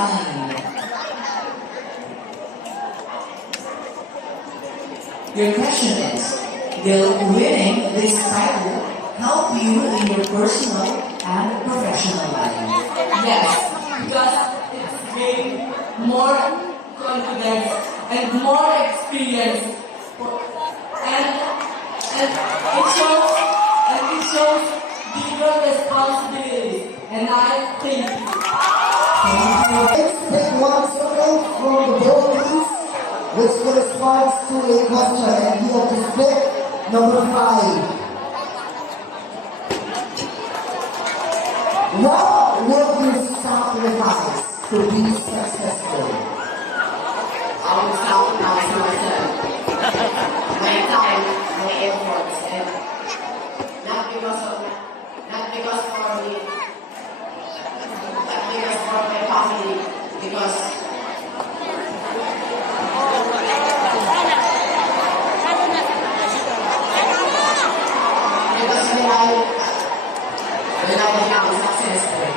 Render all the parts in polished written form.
line. Your question is, will winning this title help you in your personal and professional life? Yes, because it's gained more confidence and more experience, and it shows bigger responsibilities. And I think Let's pick one circle from the buildings which corresponds to a question, and you have to pick number 5. What will you sacrifice to be successful? I will sacrifice myself, my time, my efforts, and not because for me, but because for my family, because when I become successful,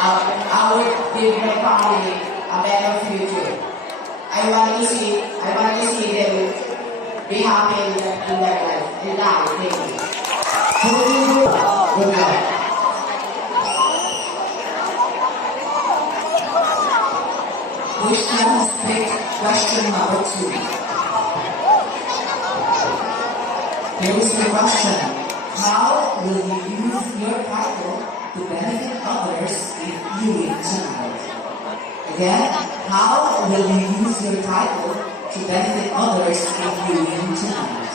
I would give my family a better future. I want to see them be happy in their life. And now, thank you. Good luck. Christian has picked question number 2. Here is the question. How will you use your title to benefit others if you win tonight? Again, how will you use your title to benefit others if you win tonight?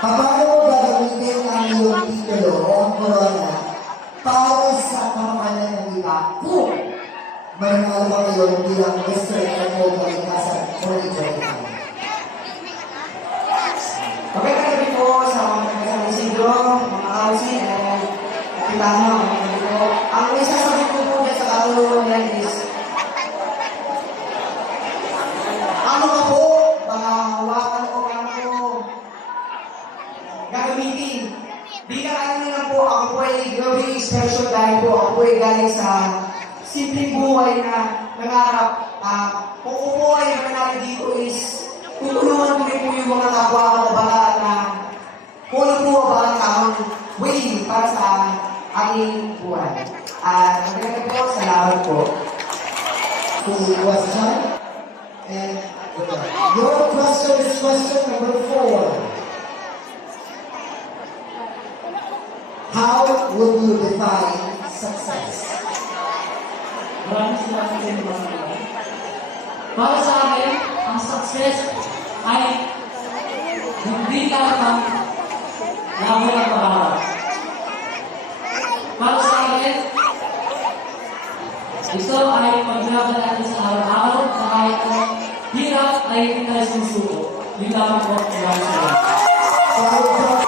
Paano mo gagamitin ang iyong titulo o ang corona para sa pamahalaan ng iba kung mananalo ka ngayon bilang Mr. Entertainment ng Kasal 2025? Okay, kagabi po sa mga kasisidro, mga kausin, at kapitano, ang isa sa ko po dyan sa katanungan yan is, ano ka po, baka hawakan o ano gagamitin. Bilang ano nyo po, ako po ay gawing special dahil po, ako po ay galing sa simpleng buhay na nangarap. Kung ko po ay mananalo dito is, tutulungan ko rin po yung mga kapwa kabataan na kung ano po ba ang tamang way para sa aking buhay. At magandang po, salamat po. To question, and your question is question number 4. How will you define success? Maraming salamat din po sa mga. Para sa akin, ang success ay hindi lamang laban ng pangarap. Para sa akin, ito ay paglaban natin sa araw-araw sa kahit ang hirap ay hindi tayo susuko. Yun lamang po. Maraming salamat.